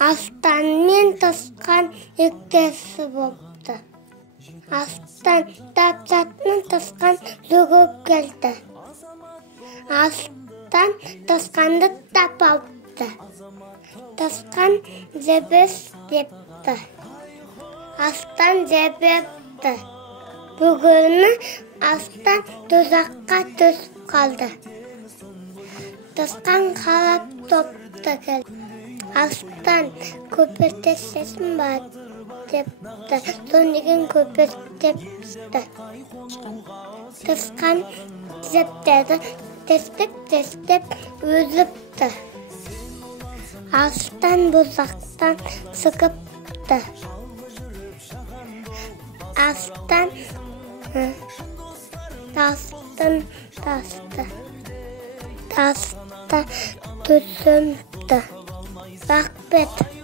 Астан мен тасқан екесі болыпты. Астан тапсатын тасқан зүгіп келді. Астан тасқанды тап алыпты. Тасқан жебес депті. Астан жебепті. Бүгіні астан тұзаққа түсіп қалды. Тасқан қалап топты келді. Астан көпіртесесің ба депті. Сонеген көпіртепті. Тасқан жептеді. Тестеп өзіпті. Астан бұзақтан sıkıpты. Астан таста түсімді. Рахмет.